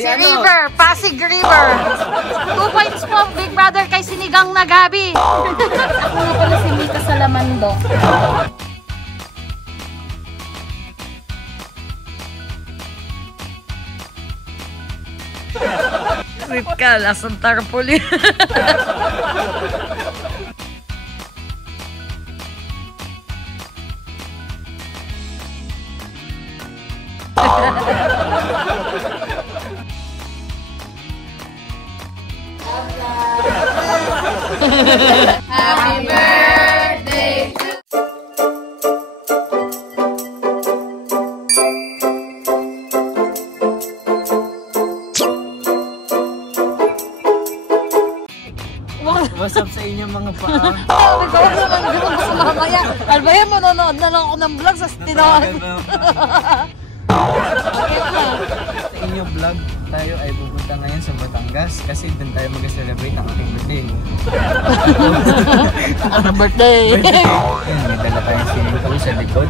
Si River, Pasig River. 2 points po, Big Brother, kay Sinigang na Gabi. Ako nga pala si Mika Salamando. Sweet ka, lasang tarpuli. Happy birthday to What's up sa inyo mga paa? Nagkawas naman gano'n gusto mamaya. Albayan, manonood na lang ako ng vlog sa tinawan. Sa inyo vlog, tayo ay pupunta ngayon sa Batangas kasi doon tayo mag-celebrate ang ating birthday. Ano birthday? May dala tayong swimming pool sa likod.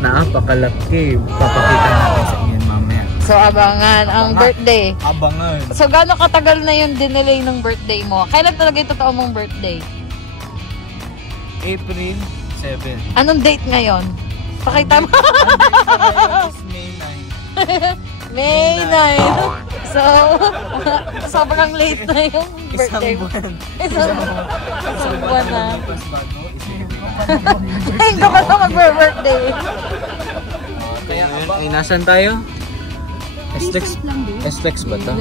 Napakalaki. Papakita natin sa inyo mamaya. So abangan ang birthday. Abangan. So gaano katagal na yung dinelay ng birthday mo? Kailan talaga yung totoo mong birthday? April 7. Anong date ngayon? Pakita mo. May 9. May 9. So, sobrang late na yung birthday mo. Isang buwan na. Ay, ka pa na mag-birthday. Kaya ay nasan tayo? SLEX ba ito?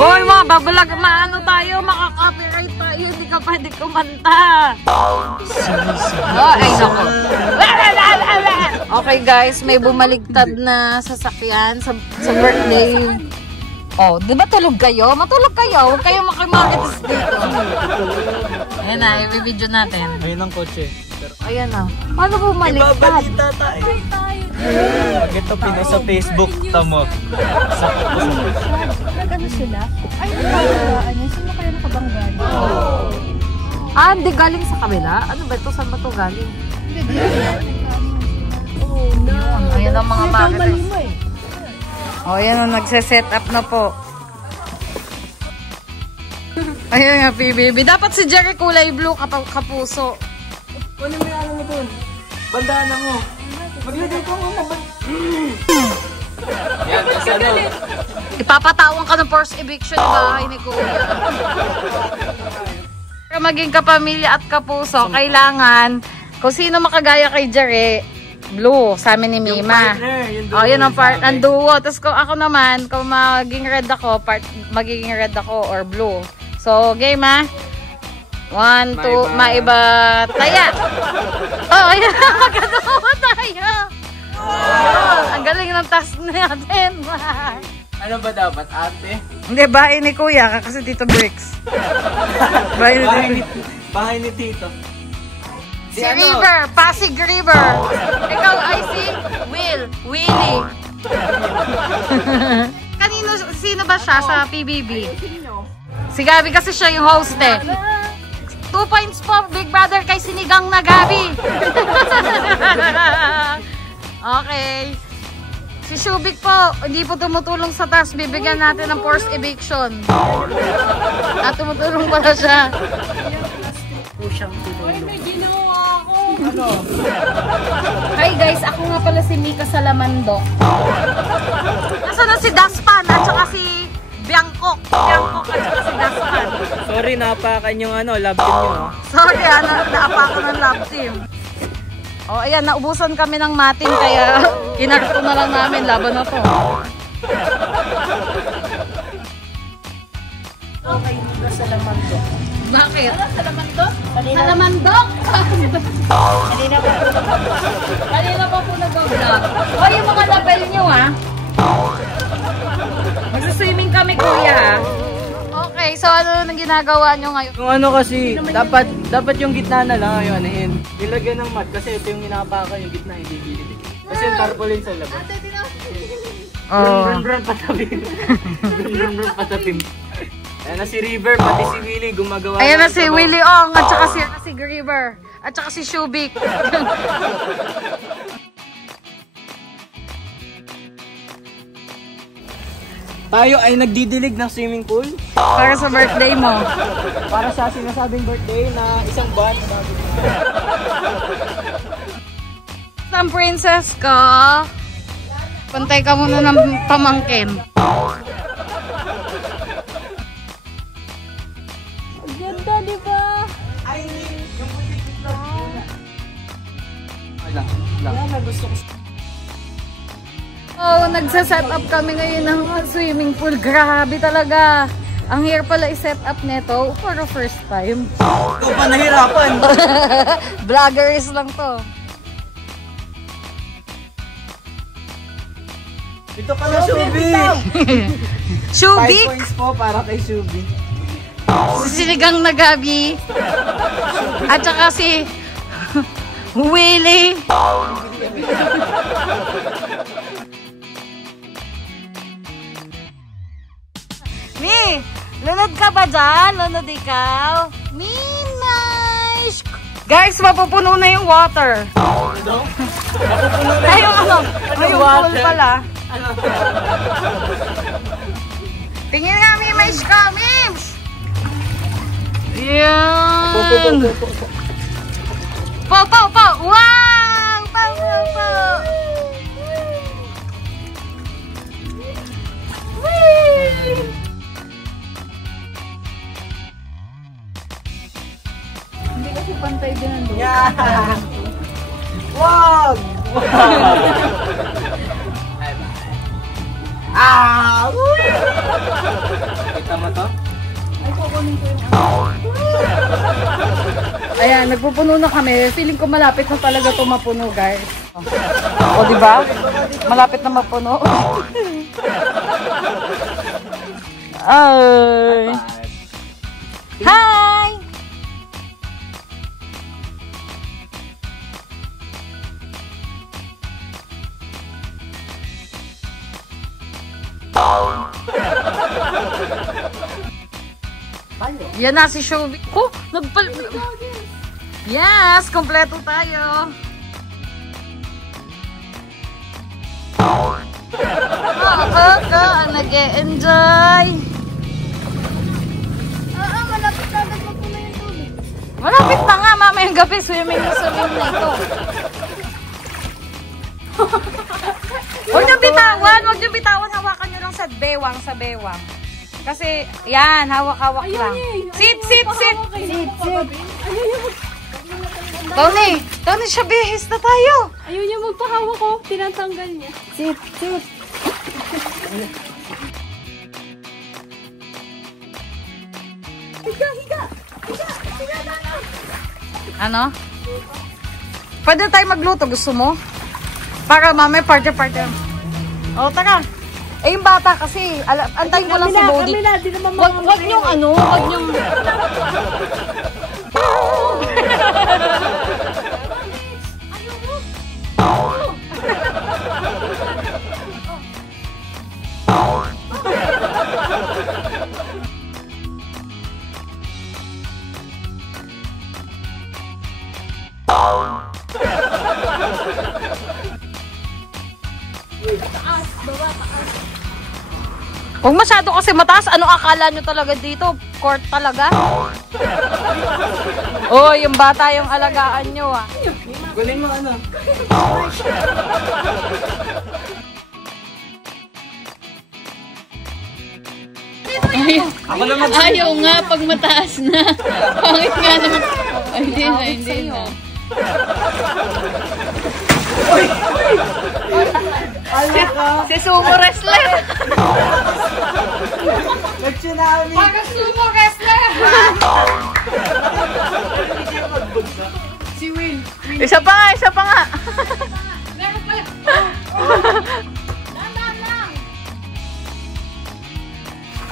Hoy, mga babalag, maano tayo, makaka-copyright tayo, hindi ka pwede kumanta. Oh, ay nako. Okay guys, may bumaligtad na sasakyan sa birthday. Oh, di ba tulog kayo? Matulog kayo, huwag kayo makimakitis dito. Ayan na, i-video natin. Ayun ang kotse. Ayan na. Paano bumaligtad? Ibabalita tayo. Ito pina sa Facebook, tamo. Ano sila? Ay, ano? Saan mo kaya nakabanggan? Ah, hindi galing sa kabila? Ano ba ito? Saan ba ito galing? Oh, no. Ayan ang mga marketers. eh. O, ayan ang nagse-set up na po. Ayan nga, PBB. Dapat si Jerry kulay blue kapuso. Ano may alam mo dun? Bandana mo. Maglagay ko mo. Yan, kasi ano? Ipapatawan ka ng forced eviction ng bahay ni Kuya. Para maging kapamilya at kapuso, kailangan, kung sino makagaya kay Jerry, blue, sa amin ni Mima. Oh, yun ang part, ang duo. Tapos kung ako naman, kung maging red ako, magiging red ako or blue. So, game ha? 1, 2, maiba, taya! Oh, ayan, magkatawa tayo! Oh, ang galing ng task natin. Ano ba dapat, ate? Hindi, bahay ni Kuya, kasi Tito Bricks. Bahay ni Tito. Si River, Pasig River. Ikaw ay si Willie. Kanino, sino ba siya sa PBB? Si Gabi kasi siya yung host eh. 2 points po, Big Brother, kay Sinigang na Gabi. Okay. Si Shubik po, hindi po tumutulong sa task. Bibigyan natin ng forced eviction. At tumutulong pala siya. Hi guys, ako nga pala si Mika Salamando. Nasaan na si Daspan at saka si Biangkok at saka si Daspan. Sorry, napakan yung love team nyo. Sorry, naapakan ng love team. O, ayan, naubusan kami ng matin, kaya kinarto na lang namin, laban na to. Okay, Salamandok. Bakit? Salamandok? Salamandok? Kanina pa po nag-vlog. O, yung mga label nyo, ha? Magsaswimming kami, kuya, ha? Okay, so ano nang ginagawa nyo ngayon? Yung kasi, dapat yung gitna na lang yung anahin. Nilagyan ng mat kasi ito yung inapaka yung gitna, hindi gilid. Kasi yung tarpaulin sa labas. Run, patapin. Run, patapin. Ayan na si River, pati si Willie gumagawa. Ayan na si Willie Ong, at saka si River, at saka si Shubik. Tayo ay nagdidilig ng swimming pool Para sa birthday mo. para sa sinasabing birthday na isang buwan bago. Ang princess ko. Pantay ka muna ng pamangkin. Ang ganda, di ba? Ay, yung butik lang. Lang. Gusto ko. Oh, nagsa-set up kami ngayon ng swimming pool. Grabe talaga. Ang hirap pala i-set up neto for the first time. Ikaw pa nahirapan. Vloggers lang to. Ito pala Shubi. 5 Shubik! points po para kay Shubi. Sinigang na Gabi. At saka si Willie. Mi, lunod ka ba dyan? Lunod ikaw? Mi, nice! Guys, mapupuno na yung water. Ay, yung ano? Yung pool pala. Tingin nga, Mims ka, Mims! Yan! Po! Wow! Po! Hindi kasi pantay din ang doon. Yeah. Wag! Ah! Kita mo to? Ay, kukunin ko yung ano. Ayan, nagpupuno na kami. Feeling ko malapit na talaga ito mapuno, guys. O, diba? Malapit na mapuno. Ay! Hi! Yan na si Shubi. Oh, Yes, kompleto tayo. Nag-e-enjoy. Malapit na agad magpuno yung tubig. Malapit na nga, mamayang gabi. Swimming na ito. Huwag niyo bitawan. Hawakan niyo lang sa bewang. Kasi, yan, hawak-hawak lang. Sit! Tony, siya bihis na tayo. Ayaw niya magpahawak ko. Tinatanggal niya. Sit. Higa. Ano? Pwede tayo magluto, gusto mo? Para mamaya party. O, tara. Eh, yung bata kasi, antayin ko lang si Bodhi. Di naman Wag niyong ano, wag niyong... Huwag masyado kasi mataas. Ano akala nyo talaga dito? Court talaga? Oh, yung bata yung alagaan nyo ah. Kunin mo ano? Ako naman. Ayaw nga pag mataas na. Pangit nga naman. Hindi na. Si sumo wrestler! Nag-tsunami! Parang sumo wrestler! Si Will. Isa pa nga! Meron pala. Dahan lang.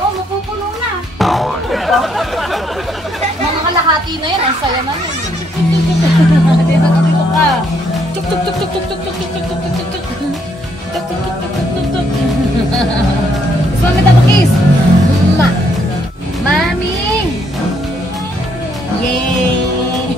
Oh, mapupuno na. Mga kalahati na yan, ang saya na yun. Dito ka. Tuk. Mami, tapakis! Mami! Yay!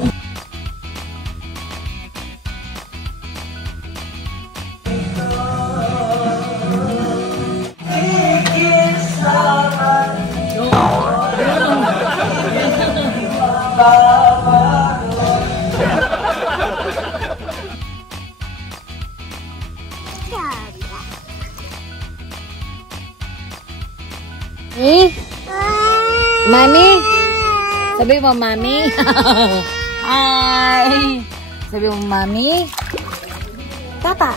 Mami? Sabi mo, Mami? Hi! Sabi mo, Mami? Tata?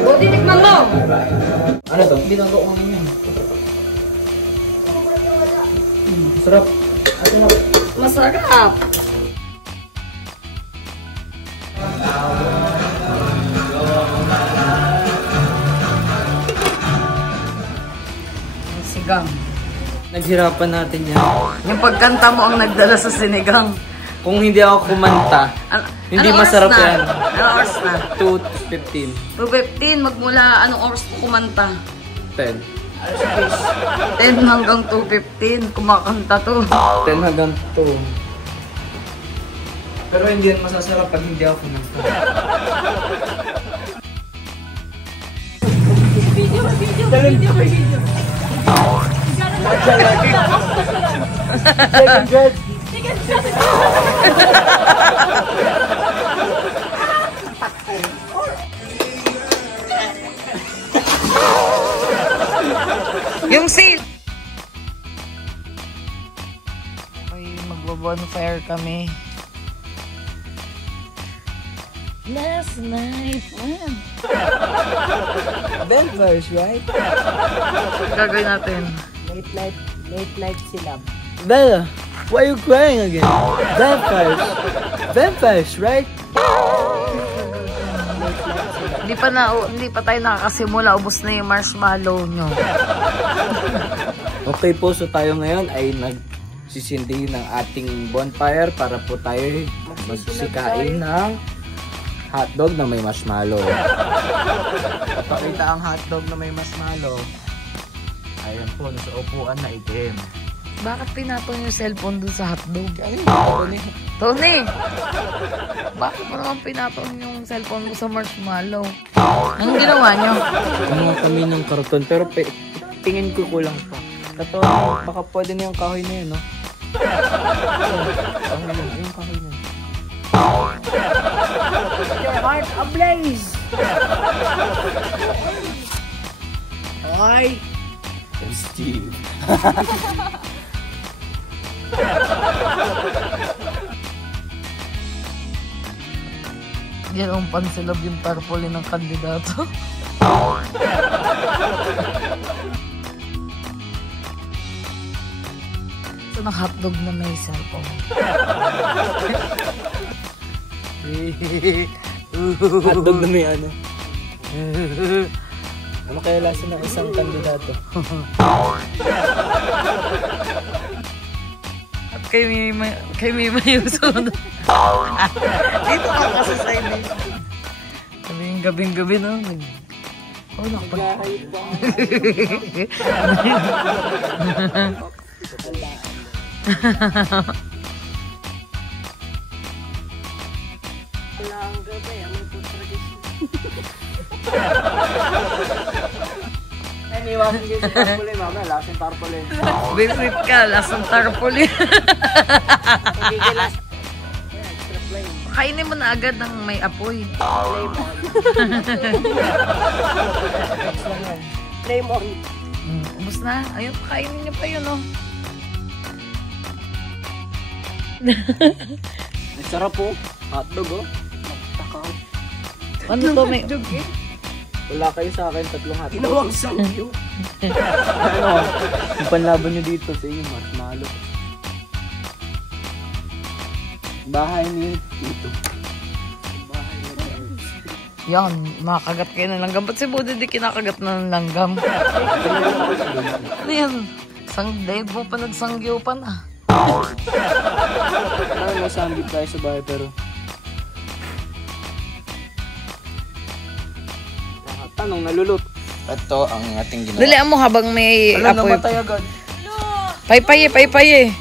Buti, tikman mo! Ano to? Binago ko ngayon yan. Sarap. Masarap! Sigang. Naghirapan natin yan. Yung pagkanta mo ang nagdala sa sinigang. Kung hindi ako kumanta, hindi masarap yan. Anong oras na? 2:15. 2:15. Magmula anong oras mo kumanta? 10. 10 hanggang 2:15. Kumakanta to. 10 hanggang 2. Pero hindi yan masasarap pag hindi ako kumanta. Yung seal. Okay, magbo-bonfire kami. Last night, man. Bonfires, right? Gagawin natin. Late night sila. Bella, why are you crying again? Vampires. Vampires, right? Hindi pa tayo nakakasimula. Ubos na yung marshmallow nyo. Okay po, so tayo ngayon ay nagsisindi ng ating bonfire para po tayo magsikain ng hotdog na may marshmallow. Pakita ang hotdog na may marshmallow. Ayan po, nasa upuan na itim. Bakit pinatong yung cellphone dun sa hotdog? Ayun, Tony. Tony! Bakit mo naman pinatong yung cellphone mo sa marshmallow? Anong ginawa nyo? Kumuha kami ng karton, pero tingin ko kulang pa. Kato, baka pwede na yung kahoy na yun, no? Yung kahoy na yun. Your heart ablaze! Oy! And Steve. Yan ang pansilab yung tarpaulin ng kandidato. Ito ng hotdog na may cellphone. Hotdog na may ano. Ano kaya lasa ng isang kandidato? At kay Mima yung sunod. Dito ka kasi sa inyo. Gabing-gabi no. Oh, nakapag... Wala ang gabi. Iniwasan din sa tarpaulin, mama. Lasang tarpaulin. Visit ka, lasang tarpaulin. Kainin mo na agad ng may apoy. Lemon. Ubus na. Ayun, kainin niyo pa yun, oh. Ang sarap po. Hotdog, oh. Takaw. Ano to, may... Wala kayo sa akin, 3 hotdog. Ginawang sangyo. Ano? Yung panlaban nyo dito sa inyo, marshmallow. Bahay ni dito. Yan, makakagat kayo ng langgam. Ba't si Buddy di kinakagat ng langgam? Ano yan? Day mo pa nagsangyo pa na. May sanggip tayo sa bahay pero... Tanong, nalulut. Ito ang ating ginawa. Dalian mo habang may Alam, apoy. namatay agad. Paypay. Paypay!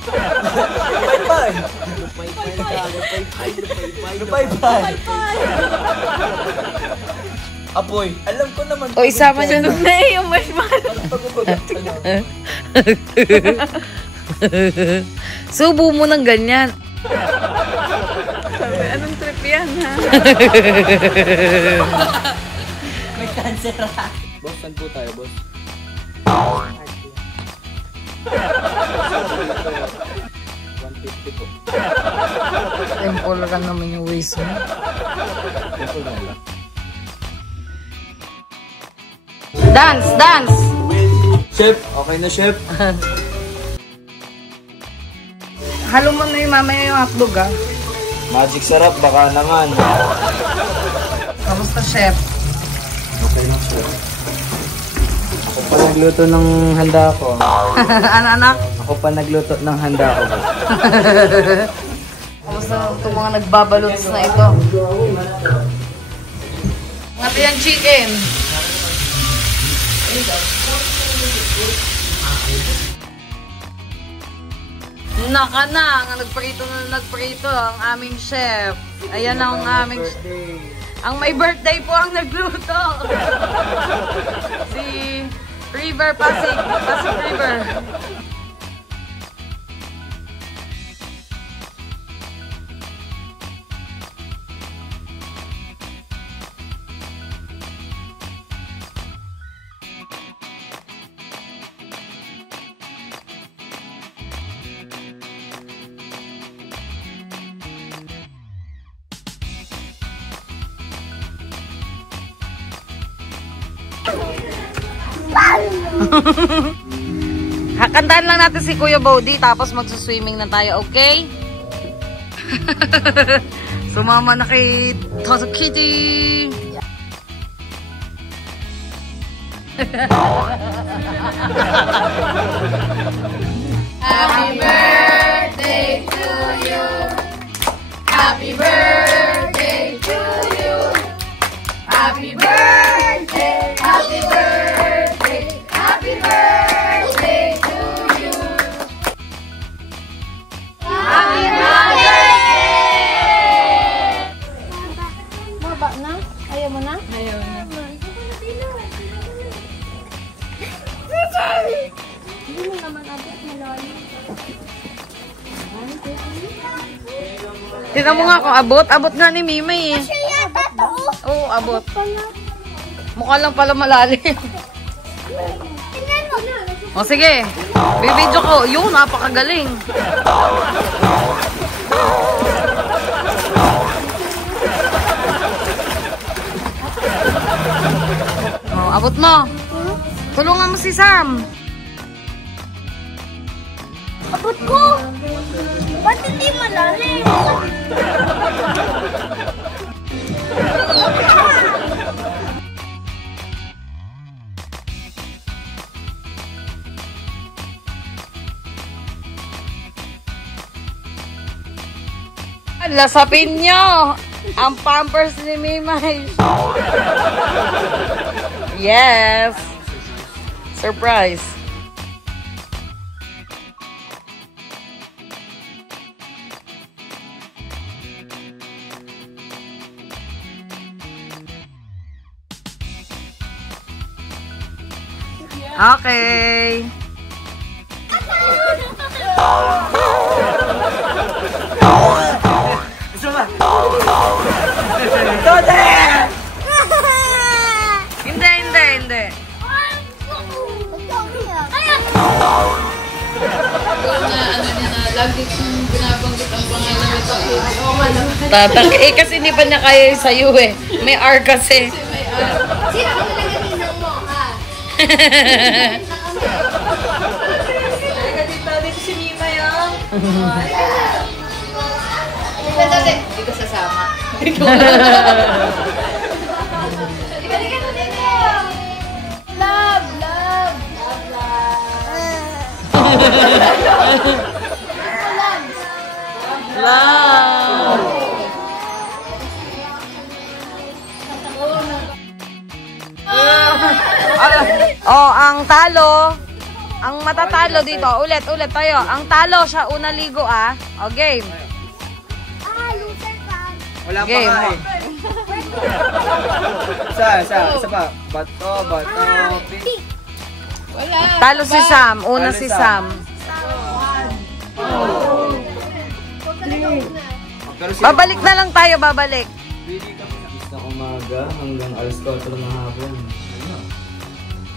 Apoy. Alam ko naman. O, isama niyo doon. Na yung marshmallow. Subo mo ng ganyan. Anong trip yan, ha? May cancer ha. Boss, saan po tayo, boss? 150 po. Temple ka naman yung waist mo. Temple na lang. Dance! Chef, okay na chef. Halo mo na yung mamaya yung hotdog, ah. Magic sarap, baka naman. Kamusta, chef? Okay na chef. Ako pa nagluto ng handa ko. Anak? Ako pa nagluto ng handa ko. Kamusta itong mga nagbabalots na ito? Nga yung chicken. Naka na, nga nagprito ang aming chef. Ayan ang aming ang may birthday po ang nagluto. Si River Pasig River. Hakantahan lang natin si Kuya Bodhi tapos magsuswimming na tayo, okay? Sumama na kay Toto Kitty. Happy birthday to you. Happy birthday to you. Happy birthday. Happy birthday. Happy birthday to you. Happy birthday. Baba na? Ayaw mo na? Ayaw na. Hindi mo naman abot malalim. Tignan mo nga kung abot. Abot nga ni Mimay eh. Oo, abot. Mukha lang pala malalim. O sige, bibidyo ko. Yun, napakagaling. O, abot mo. Tulungan mo si Sam. Abot ko! Ba't hindi malalim? Lasapin nyo ang Pampers ni Mimay. Yes. Surprise. Okay. Hindi. Lagi kong binabanggit ang pangalan nito. Tatak, kasi hindi pa niya kaya yung sayo eh. May R kasi. Sino ka talaga ninang mo, ha? Dito si Mima yung. Hindi ko sasama. Love. Love. Oh, ang talo. Ang matatalo dito. Ulit tayo. Ang talo siya una ligo ah. O, game. Loser ka. Wala pa Game. nga eh. Isa pa. Bato. Wala. Talo si Sam. Una si Sam. Babalik na lang tayo, babalik. Sa umaga hanggang alas 4 ng hapon.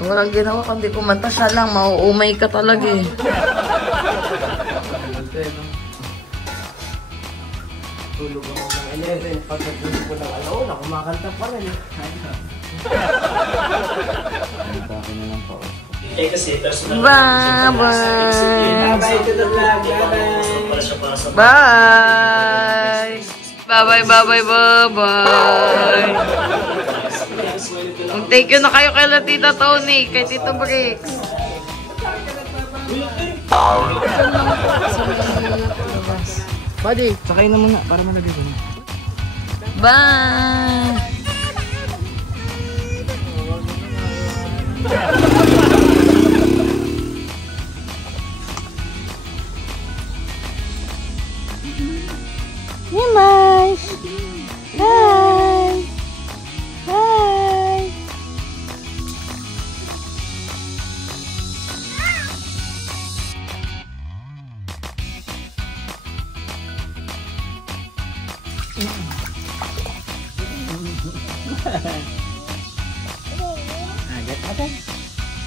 Walang ginawa kundi kumanta siya lang. Mauumay ka talaga eh. Tulog ako ng 11. Pagkatulog ko ng alauna, kumakanta pa rin. Kanta ko na lang po. Bye-bye. Bye-bye to the vlog. Bye-bye. Bye. Thank you na kayo kay Tita Tony, kay Tito Bricks. Buddy, sakay na muna para malagay ko. Bye. Nimas. Hi.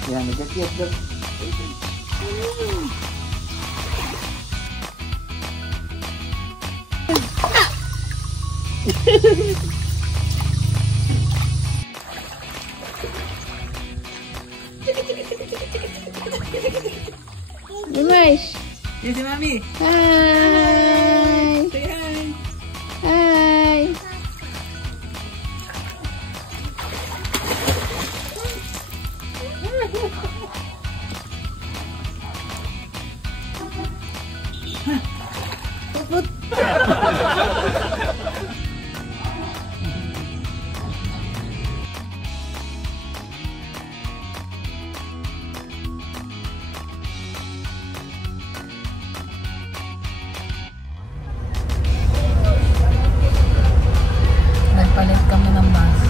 Yan, nagkakiyat. Nice. Yes, si Mami. Hi. Say hi. Hi. Nagpalit kami ng mask.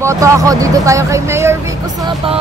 Boto ako. Dito tayo kay Mayor Vico Soto.